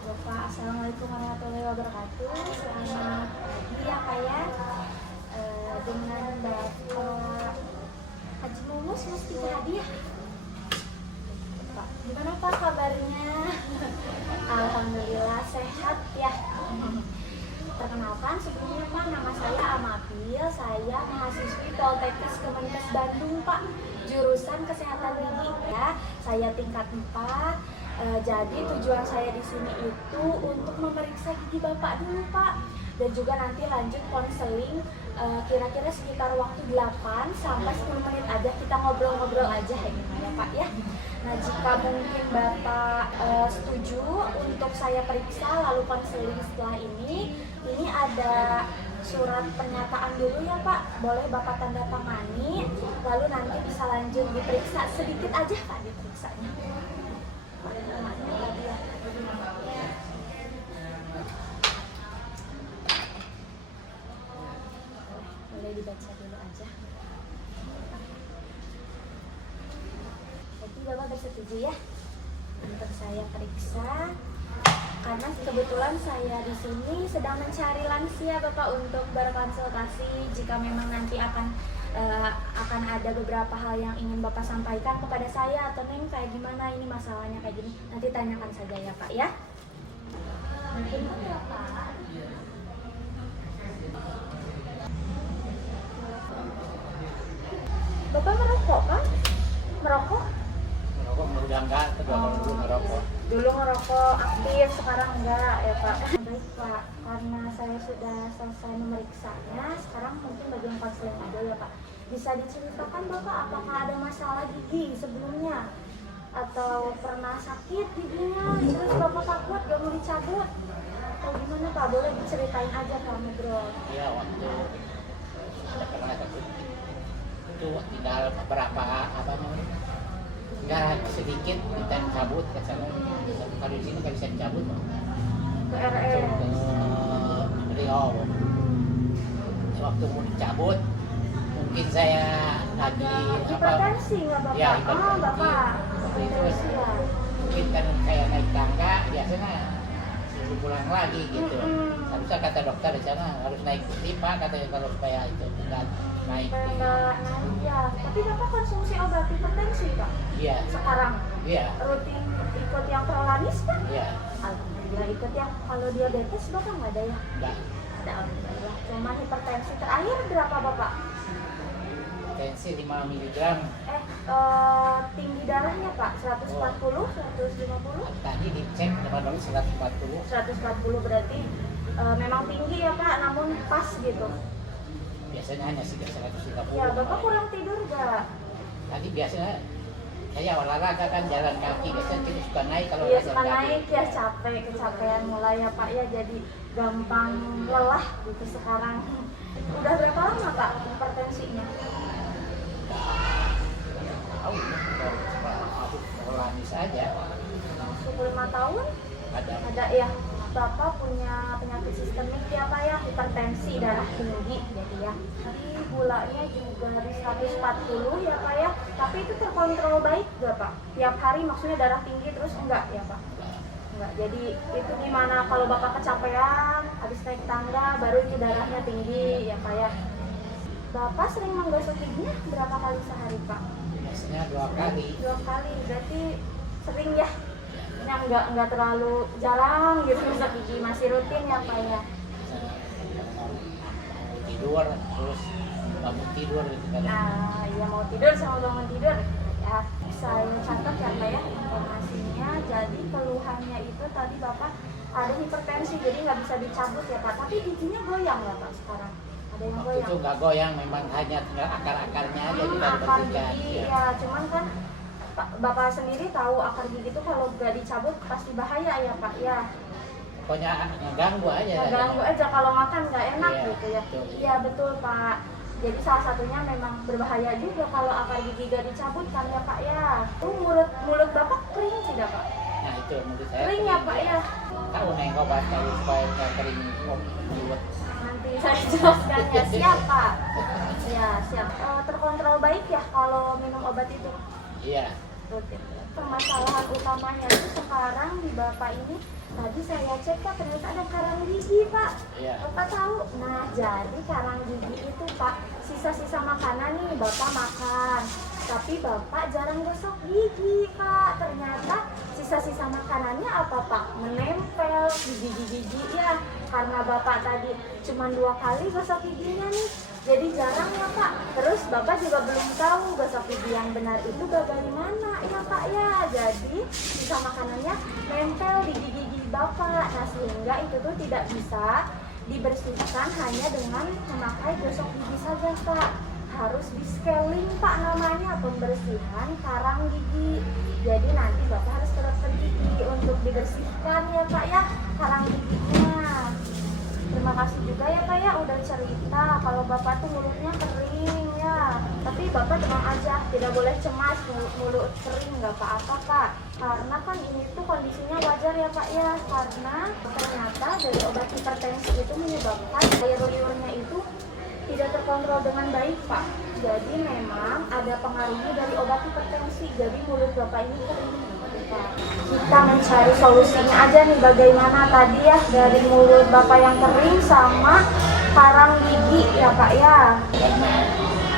Bapak, Assalamualaikum warahmatullahi wabarakatuh. Selamat pagi ya Pak ya. Dengan Bapak Haji Mulus mesti hadiah. Pak, gimana Pak kabarnya? Alhamdulillah sehat ya. Perkenalkan sebelumnya Pak, nama saya Amabil. Saya mahasiswi Poltekkes Kemenkes Bandung Pak, jurusan Kesehatan Gigi ya. Saya tingkat 4. Jadi tujuan saya di sini itu untuk memeriksa gigi Bapak dulu Pak, dan juga nanti lanjut konseling kira-kira sekitar waktu 8 sampai 10 menit aja, kita ngobrol-ngobrol aja ya Pak ya. Nah jika mungkin Bapak setuju untuk saya periksa lalu konseling setelah ini ada surat pernyataan dulu ya Pak, boleh Bapak tanda tangani, lalu nanti bisa lanjut diperiksa sedikit aja Pak diperiksanya. Boleh dibaca dulu aja. Jadi Bapak bersetuju ya untuk saya periksa, karena kebetulan saya di sini sedang mencari lansia Bapak untuk berkonsultasi. Jika memang nanti akan ada beberapa hal yang ingin Bapak sampaikan kepada saya, atau Neng kayak gimana ini masalahnya kayak gini, nanti tanyakan saja ya Pak ya. Mungkin Bapak merokok Pak? Merokok Udah enggak, kedua dulu ngerokok. Dulu ngerokok aktif, sekarang enggak ya Pak. Baik Pak, karena saya sudah selesai memeriksanya, sekarang mungkin bagian konseling aja ya Pak. Bisa diceritakan Bapak apakah ada masalah gigi sebelumnya? Atau pernah sakit giginya, terus Bapak takut gak mau dicabut? Atau gimana Pak? Boleh diceritain aja Pak, ngobrol. Iya, waktu pernah sakit itu tinggal beberapa enggak sedikit kita cabut ke sana. Kalau di sini nggak bisa dicabut Ke RE. Ke Riau. Waktu mau dicabut mungkin saya lagi hipertensi nggak Bapak? Ya, hipertensi. Bapak Waktu itu hipertensi ya. mungkin kan kayak naik tangga biasanya suruh pulang lagi gitu. Harusnya kata dokter di sana harus naik pipa katanya kalau supaya itu tidak naik. Enggak naik ya. Tapi Bapak konsumsi obat hipertensi Pak? Iya. Sekarang? Iya. Rutin ikut yang Prolanis Pak? Iya. Alhamdulillah ikut yang, kalau diabetes Bapak nggak ada ya? Enggak. Ada, alhamdulillah. Cuman hipertensi terakhir berapa Bapak? Tensi 5 mg. Tinggi darahnya Pak? 140? 150? Tadi dicek sama dokter 140. 140 berarti memang tinggi ya Pak, namun pas gitu. Biasanya hanya 130. Ya Bapak kurang tidur nggak? Tadi biasanya saya olahraga kan jalan kaki biasanya itu suka naik kalau Iya jalan suka kaki. naik ya, kecapean mulai ya Pak ya, jadi gampang lelah gitu sekarang. Udah berapa lama Pak hipertensinya? Tahu Prolanis aja. 5 tahun? Ada ya. Bapak punya penyakit sistemik ya Pak ya, hipertensi, darah tinggi jadi ya. Jadi gulanya juga di 140 ya Pak ya. Tapi itu terkontrol baik gak Pak? Tiap hari maksudnya darah tinggi terus enggak ya Pak? Enggak. Jadi itu gimana kalau Bapak kecapean, habis naik tangga baru itu darahnya tinggi ya Pak ya. Bapak sering menggosok giginya berapa kali sehari Pak? Biasanya 2 kali. 2 kali, berarti sering ya? Yang enggak terlalu jarang gitu gosok gigi, masih rutin ya Pak ya? Tidur terus bangun tidur gitu kan. Nah, ya mau tidur sama bangun tidur ya, saya catat ya Pak ya informasinya. Jadi keluhannya itu tadi Bapak ada hipertensi, jadi nggak bisa dicabut ya Pak, tapi giginya goyang nggak Pak sekarang? Ada yang Waktu goyang? itu nggak goyang, memang hanya tinggal akar-akarnya aja kita akar bersihkan. gigi Ya. ya, cuman kan Bapak sendiri tahu akar gigi itu kalau nggak dicabut pasti bahaya ya Pak ya. Pokoknya ngeganggu aja. Ngeganggu aja kalau makan nggak enak Iya, gitu ya. betul. Iya betul Pak. Jadi salah satunya memang berbahaya juga kalau akar gigi nggak dicabut kan ya Pak ya. Tuh mulut Bapak kering tidak Pak? Nah itu menurut saya. Kering ya Pak ya. Tahu neng obat kali supaya nggak kering mulut. Nanti saya jelaskan ya. Siap Pak. Ya siap. Terkontrol baik ya kalau minum obat itu? Iya. Rutin. permasalahan utamanya itu sekarang di Bapak ini, tadi saya cek Pak, ternyata ada karang gigi Pak. Iya. Bapak tahu? Nah, jadi karang gigi itu Pak, sisa-sisa makanan nih Bapak makan, tapi Bapak jarang gosok gigi Pak. Ternyata sisa-sisa makanannya apa Pak? Menempel di gigi-gigi ya, karena Bapak tadi cuma 2 kali gosok giginya nih, jadi jarang ya Pak. Terus Bapak juga belum tahu gosok gigi yang benar itu bagaimana ya Pak ya. Jadi sisa makanannya nempel di gigi-gigi Bapak. Nah, sehingga itu tuh tidak bisa dibersihkan hanya dengan memakai gosok gigi saja Pak. Harus di scaling Pak, namanya pembersihan karang gigi. Jadi nanti Bapak harus ke dokter gigi untuk dibersihkan ya Pak ya karang giginya. Terima kasih juga ya Pak ya udah cerita kalau Bapak tuh mulutnya kering ya. Tapi Bapak tenang aja, tidak boleh cemas mulut kering, nggak apa-apa Pak. Karena kan ini tuh kondisinya wajar ya Pak ya. Karena ternyata dari obat hipertensi itu menyebabkan air liurnya itu tidak terkontrol dengan baik Pak. Jadi memang ada pengaruhnya dari obat hipertensi. Jadi mulut Bapak ini kering Pak. Kita mencari solusinya aja nih, bagaimana tadi ya dari mulut Bapak yang kering sama karang gigi ya Pak ya. Karena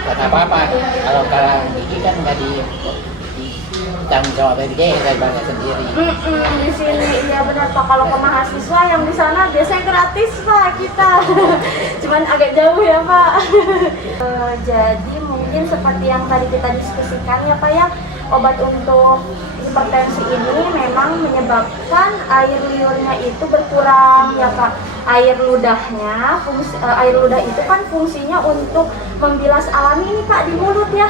kata apa-apa, kalau karang gigi kan nggak tanggung jawab dia dari Bapak sendiri. Di sini iya benar Pak. Kalau ke mahasiswa yang di sana biasanya gratis Pak kita. Cuman agak jauh ya Pak. Jadi mungkin seperti yang tadi kita diskusikan ya Pak ya, obat untuk hipertensi ini memang menyebabkan air liurnya itu berkurang ya Pak. Air ludah itu kan fungsinya untuk membilas alami ini Pak di mulut ya.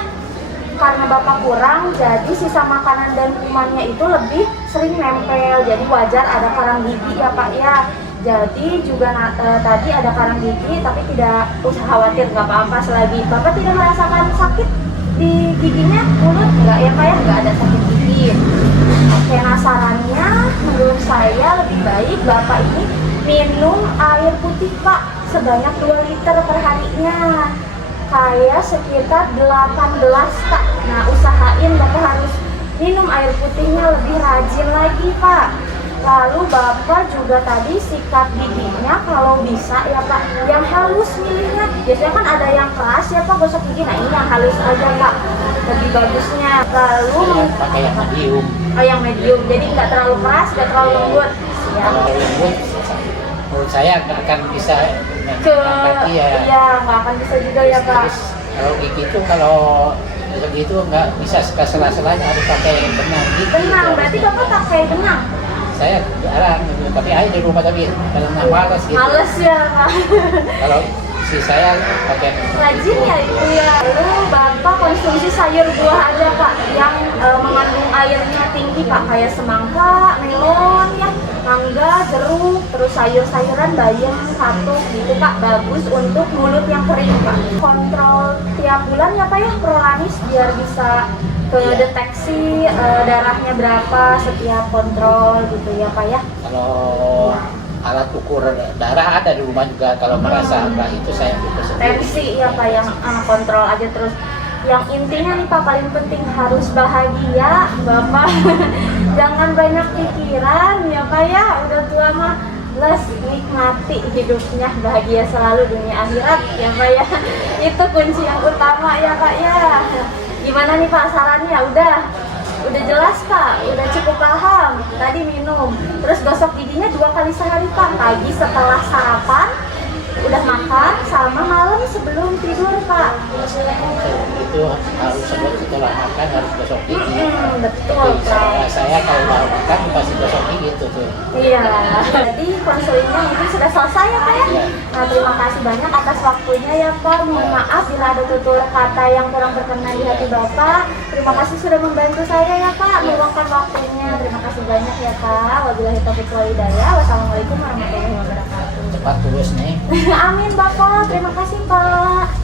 Karena Bapak kurang, jadi sisa makanan dan kumannya itu lebih sering nempel. Jadi wajar ada karang gigi ya Pak ya. Jadi juga tadi ada karang gigi, tapi tidak usah khawatir, nggak apa-apa selagi Bapak tidak merasakan sakit di giginya, mulut nggak ya Pak ya, nggak ada sakit gigi. Oke, nah sarannya menurut saya lebih baik Bapak ini minum air putih Pak sebanyak 2 liter per harinya. Kayak sekitar 18 Pak. Nah, usahain Bapak harus minum air putihnya lebih rajin lagi Pak. Lalu Bapak juga tadi sikat giginya kalau bisa ya Pak, yang halus milihnya. Biasanya kan ada yang keras ya Pak gosok gigi, nah ini yang halus aja Pak, lebih bagusnya. Lalu Pakai yang medium. Yang medium, jadi nggak terlalu keras, nggak terlalu lembut ya. Kalau lembut, menurut saya nggak akan bisa Iya, nggak akan bisa juga ya Pak. Terus kalau gigi itu kalau begitu nggak bisa sela-selanya, harus pakai benang gitu. Benang, berarti Bapak pakai benang? Saya jarang, tapi aja di rumah tapi kalau nggak malas gitu. Males ya Pak. Kalau si saya pakai Rajin ya itu ya. Lalu Bapak konsumsi sayur buah aja Pak yang mengandung airnya tinggi Pak, kayak semangka, melon ya, mangga, jeruk, terus sayur-sayuran bayam, satu gitu Pak, bagus untuk mulut yang kering Pak. Kontrol tiap bulan ya Pak ya, prolanis biar bisa kedeteksi darahnya berapa setiap kontrol gitu ya Pak ya. kalau alat ukur darah ada di rumah juga, kalau merasa enggak itu saya ukur sendiri. Tensi ya Pak yang kontrol aja terus. Yang intinya nih Pak, paling penting harus bahagia Bapak. Jangan banyak pikiran ya Pak ya, udah tua mah plus nikmati hidupnya, bahagia selalu dunia akhirat ya Pak ya. Itu kunci yang utama ya Pak ya. Gimana nih Pak sarannya? Udah jelas Pak, udah cukup paham. Tadi minum, terus gosok giginya 2 kali sehari Pak, pagi setelah sarapan, udah makan, sama malam sebelum tidur Pak. Itu harus setelah makan harus gosok gigi. Betul Pak. Saya kalau udah makan pasti gosok gigi tuh. Iya, jadi konselingnya mungkin sudah selesai ya Pak ya. Iya. Nah, terima kasih banyak atas waktunya ya Pak. Mohon maaf bila ada tutur kata yang kurang berkenan di hati Bapak. Terima kasih sudah membantu saya ya Pak, meluangkan waktunya. Terima kasih banyak ya Pak. Wabillahi taufiq wal hidayah. Wassalamualaikum warahmatullahi wabarakatuh. Cepat tulus nih. Amin Bapak, terima kasih Pak.